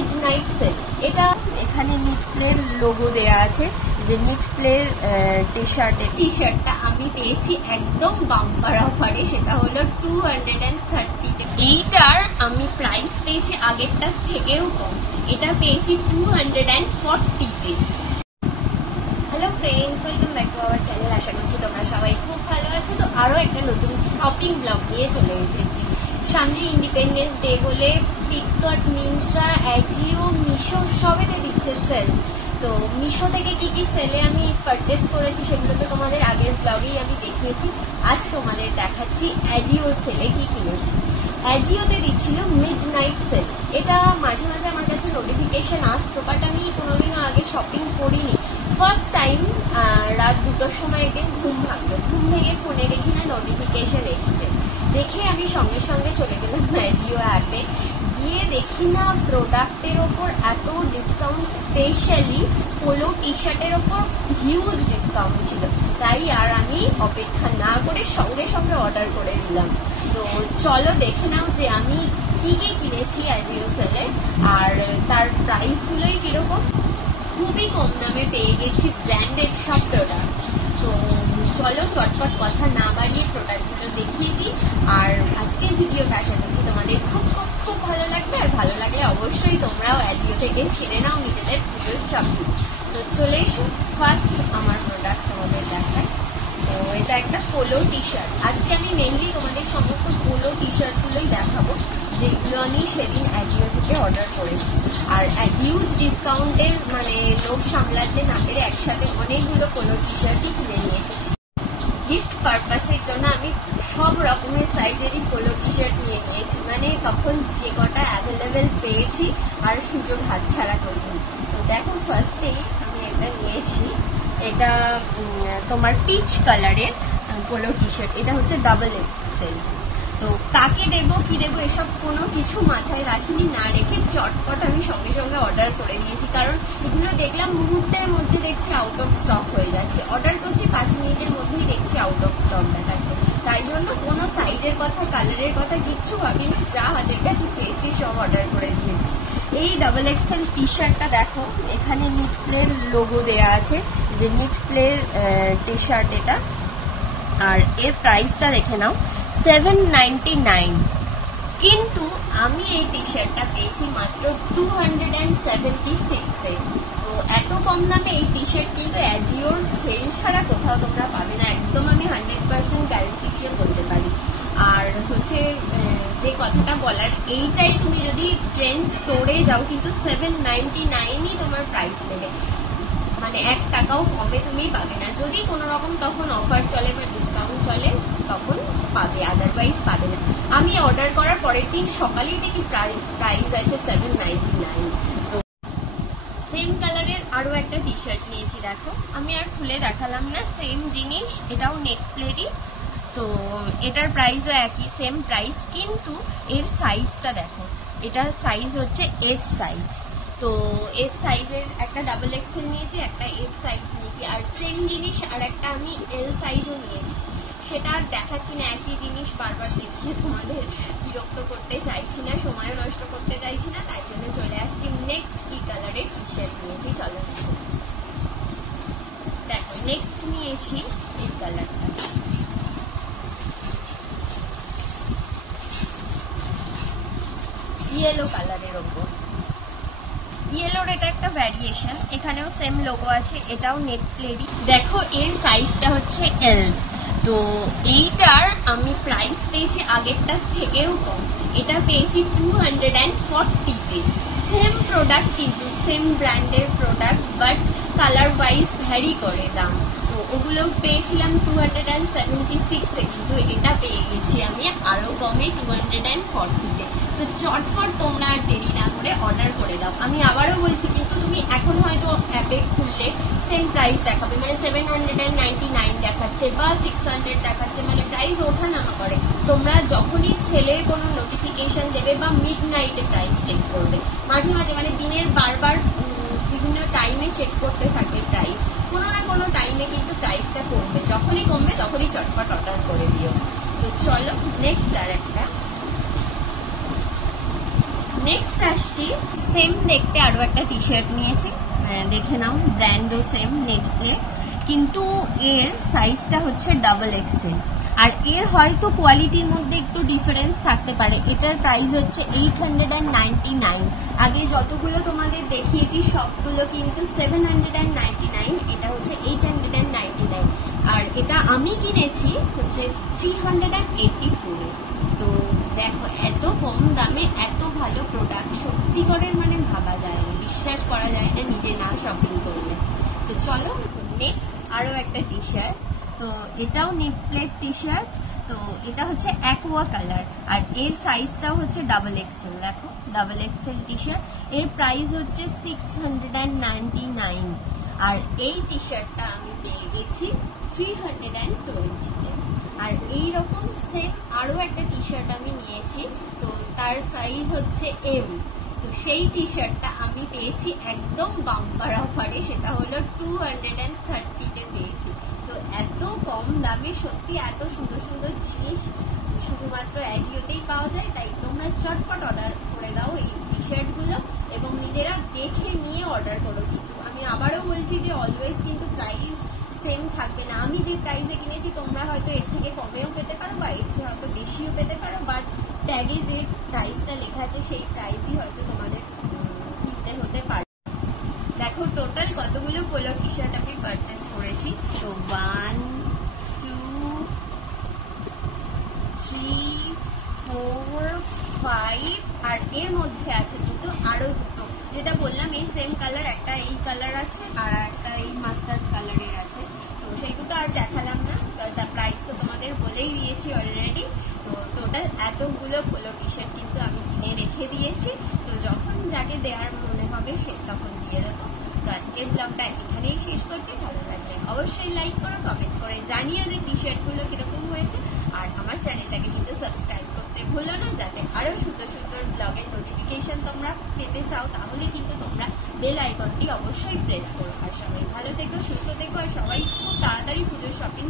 Midnight sell. এটা এখানে mid প্লের logo দেয়া আছে, যে মিড প্লের টি শার্টটা আমি পেয়েছি একদম বাম্পার অফারে, সেটা হলো 230 এইটার আমি প্রাইস পেয়েছি আগেরটার থেকেও কম, এটা পেয়েছি 240-তে। Hello friends, welcome back to our channel. আশা করছি তোমরা সবাই খুব ভালো আছো। তো আরও একটা নতুন শপিং ব্লগ নিয়ে চলে এসেছি। সামনে ইন্ডিপেন্ডেন্স ডে বলে ফ্লিপকার্ট, মিন্ত্রা, অ্যাজিও, মিশো সবেতে দিচ্ছে সেল। তো মিশো থেকে কি কি সেলে আমি পারচেস করেছি সেগুলো তো তোমাদের আগের ব্লগেই আমি দেখিয়েছি। আজ তোমাদের দেখাচ্ছি অ্যাজিওর সেলে কি কিনেছি। অ্যাজিওতে দিচ্ছিল মিডনাইট সেল। এটা মাঝে মাঝে আমার কাছে নোটিফিকেশন আসতো, বাট আমি কোনোদিনও আগে শপিং করিনি। ফার্স্ট টাইম রাত 2টোর সময় একদিন ঘুম ভাঙলো, ঘুম ভেঙে ফোনে দেখি না নোটিফিকেশন এসছে। দেখে আমি সঙ্গে সঙ্গে চলে গেলাম অ্যাজিও অ্যাপে, গিয়ে দেখি না প্রোডাক্টের ওপর এত ডিসকাউন্ট, স্পেশালি পোলো টি শার্টের ওপর হিউজ ডিসকাউন্ট ছিল। তাই আর আমি অপেক্ষা না করে সঙ্গে সঙ্গে অর্ডার করে দিলাম। তো চলো দেখে নাও যে আমি কি কি কিনেছি অ্যাজিও সেলে, আর তার প্রাইসগুলোই কিরকম। খুবই কম দামে পেয়ে গেছি ব্র্যান্ডেড সব প্রোডাক্ট। তো চলো চটপট কথা না বাড়িয়ে প্রোডাক্টগুলো দেখিয়ে দিই। আর আজকের ভিডিওটা আশা করছি তোমাদের খুব খুব খুব ভালো লাগবে, আর ভালো লাগলে অবশ্যই তোমরাও অ্যাজিও থেকে ছেড়ে নাও নিজেদের পুজোর শপিং। তো চলে এসো, ফার্স্ট আমার প্রোডাক্ট তোমাদের দেখায়। তো এটা একটা পোলো টি শার্ট। আজকে আমি মেনলি তোমাদের সমস্ত পোলো টি শার্টগুলোই দেখাবো, যেগুলো আমি সেদিন অ্যাজিও থেকে অর্ডার করেছি। আর হিউজ ডিসকাউন্টের মানে লোভ সামলাতে না পেরে একসাথে অনেকগুলো পোলো টি শার্টই কিনে নিয়েছি। গিফট পারপাসের জন্য আমি সব রকমের সাইজেরই পোলো টি শার্ট নিয়ে নিয়েছি, মানে তখন যে কটা অ্যাভেলেবেল পেয়েছি আর সুযোগ হাতছাড়া করিনি। তো দেখো ফার্স্টে আমি একটা নিয়েছি, এটা তোমার পিচ কালারের পোলো টি শার্ট। এটা হচ্ছে ডাবল এক্সেল। তো কাকে দেবো কি দেবো এসব কোনো কিছু মাথায় রাখিনি, না রেখে চটপট আমি সঙ্গে সঙ্গে অর্ডার করে দিয়েছি। কারণ এগুলো দেখলাম মুহূর্তের মধ্যে দেখছি আউট অফ স্টক হয়ে যাচ্ছে, অর্ডার করছি 5 মিনিটের মধ্যেই দেখছি আউট অফ স্টক দেখাচ্ছে। তাই জন্য কোনো সাইজের কথা কালারের কথা কিচ্ছু ভাবিনি, যা হাতের কাছে পেয়েছি সব অর্ডার করে দিয়েছি। এই ডাবল এক্সেল টি শার্টটা দেখো, এখানে মিড প্লের লোগো দেয়া আছে, যে মিড প্লের টি শার্ট এটা। আর এর প্রাইসটা দেখে নাও 799, কিন্তু আমি এই টি শার্টটা পেয়েছি মাত্র 276-এ। তো এত কম দামে এই টি শার্ট কিন্তু অ্যাজিওর সেল ছাড়া কোথাও তোমরা পাবে না, একদম আমি 100% গ্যারেন্টি দিয়ে বলতে পারি। আর হচ্ছে যে কথাটা বলার, এইটাই তুমি যদি ট্রেন্ড স্টোরে যাও কিন্তু 799ই তোমার প্রাইস নেবে, মানে 1 টাকাও কমে তুমি পাবে না। যদি কোনো রকম তখন অফার চলে বা ডিসকাউন্ট চলে তখন পাবে, আদারওয়াইজ পাবে না। আমি অর্ডার করার পরের দিন সকালেই দেখি প্রাইস আছে 799। তো সেম কালারের আরও একটা টি শার্ট নিয়েছি, দেখো আমি আর খুলে দেখালাম না, সেম জিনিস, এটাও নেক প্লেরই। তো এটার প্রাইসও একই, সেম প্রাইস, কিন্তু এর সাইজটা দেখো, এটার সাইজ হচ্ছে এস সাইজ। তো এস সাইজের একটা ডাবল এক্সেল নিয়েছি, একটা এস সাইজ নিয়েছি, আর সেম জিনিস আর একটা আমি এল সাইজও নিয়েছি। সেটা আর দেখাচ্ছি না, একই জিনিস বারবার দেখিয়ে তোমাদের বিরক্ত করতে চাইছি না, সময়ও নষ্ট করতে চাইছি না, তাই জন্য চলে আসছি নেক্সট কি কালারের টি শার্ট নিয়েছি। চলো দেখো, নেক্সট নিয়েছি এই কালারটা, ইয়েলো কালারের ওপর। ইয়েলোর এটা একটা ভ্যারিয়েশন, এখানেও সেম লোগো আছে, এটাও নেক প্লেরই। দেখো এর সাইজটা হচ্ছে এল। তো এইটার আমি প্রাইস পেয়েছি আগেরটার থেকেও কম, এটা পেয়েছি 240-তে। সেম প্রোডাক্ট কিন্তু সেম ব্র্যান্ডের product, but colour wise vary করে দাম। তো ওগুলো পেয়েছিলাম 276-এ, কিন্তু এটা পেয়ে গেছি আমি আরও কমে 240-তে। তো চটপট তোমরা আর দেরি না করে অর্ডার করে দাও। আমি আবারও বলছি, কিন্তু তুমি এখন হয়তো অ্যাপে খুললে সেম প্রাইস দেখাবে, মানে 799 দেখাচ্ছে বা 600 দেখাচ্ছে, মানে প্রাইস ওঠানামা করে। তোমরা যখনই সেলের কোনো নোটিফিকেশন দেবে বা মিড নাইটে প্রাইস চেক করবে, মাঝে মাঝে মানে দিনের বারবার বিভিন্ন টাইমে চেক করতে থাকবে প্রাইস, কোনো না কোনো টাইমে কিন্তু প্রাইসটা কমবে, যখনই কমবে তখনই চটপট অর্ডার করে দিও। তো চলো নেক্সট আর একটা নেক্সট আসছি, সেম দেখতে আরো একটা টি শার্ট নিয়েছি, দেখে নাও, ব্র্যান্ডও সেম, নেট প্লে, কিন্তু এর সাইজটা হচ্ছে ডাবল এক্সেল। আর এর হয়তো কোয়ালিটির মধ্যে একটু ডিফারেন্স থাকতে পারে। এটার প্রাইস হচ্ছে 899। আগে যতগুলো তোমাদের দেখিয়েছি সবগুলো কিন্তু 799, এটা হচ্ছে 899। আর এটা আমি কিনেছি হচ্ছে 384। তো দেখো এত কম দামে এত ভালো প্রোডাক্ট সত্যিকারের মানে ভাবা যায় না, বিশ্বাস করা যায় না নিজে না শপিং করলে। তো চলো নেক্সট আরো একটা টি শার্ট, তো এটাও নিট প্লেট টি শার্ট, তো এটা হচ্ছে অ্যাকোয়া কালার আর এর সাইজটাও হচ্ছে ডাবল এক্সেল। দেখো ডাবল এক্সেল টি শার্ট, এর প্রাইস হচ্ছে 699। আর এই টি শার্টটা আমি পেয়ে গেছি 320-তে। আর এইরকম সেম আরও একটা টি শার্ট আমি নিয়েছি, তো তার সাইজ হচ্ছে এম, তো সেই টি শার্টটা আমি পেয়েছি একদম বাম্পার অফারে, সেটা হলো 230-তে পেয়েছি। তো এত কম দামে সত্যি এত সুন্দর সুন্দর জিনিস শুধুমাত্র অ্যাজিওতেই পাওয়া যায়, তাই তোমরা চটপট অর্ডার করে দাও এই টি শার্টগুলো এবং নিজেরা দেখে নিয়ে অর্ডার করো। কিন্তু আমি আবারও বলছি যে অলওয়েজ কিন্তু প্রাইস সেম থাকবে না। আমি যে প্রাইসে কিনেছি তোমরা হয়তো এর থেকে কমেও পেতে পারো বা এর চেয়ে হয়তো বেশিও পেতে পারো, বা ট্যাগে যে প্রাইসটা লেখা আছে সেই প্রাইসই হয়তো তোমাদের কিনতে হতে পারে। দেখো টোটাল কতগুলো পোলো টি শার্ট আমি পারচেস করেছি, তো 1 2 3 4 5, আর এর মধ্যে আছে দুটো, আরো দুটো, যেটা বললাম এই সেম কালার, একটা এই কালার আছে আর একটা এই মাস্টার্ড কালারের আছে। তো সেই দুটো আর দেখালাম না, তার প্রাইস তো তোমাদের বলেই দিয়েছি অলরেডি। তো টোটাল এতগুলো পোলো টি শার্ট কিন্তু আমি কিনে রেখে দিয়েছি, তো যখন যাকে দেওয়ার মনে হবে সে তখন দিয়ে দেবো। তো আজকের ব্লগটা এখানেই শেষ করছি। ভালো লাগলে অবশ্যই লাইক করো, কমেন্ট করে জানিও যে টি শার্টগুলো কিরকম হয়েছে। আর আমার চ্যানেলটাকে কিন্তু সাবস্ক্রাইব করতে ভুলো না, যাতে আরও সুন্দর সুন্দর ব্লগের নোটিফিকেশন তোমরা পেতে চাও, তাহলে কিন্তু তোমরা বেল আইকনটি অবশ্যই প্রেস করো। আর সবাই ভালো থেকো, সুস্থ থেকো, আর সবাই খুব তাড়াতাড়ি পুজোর শপিং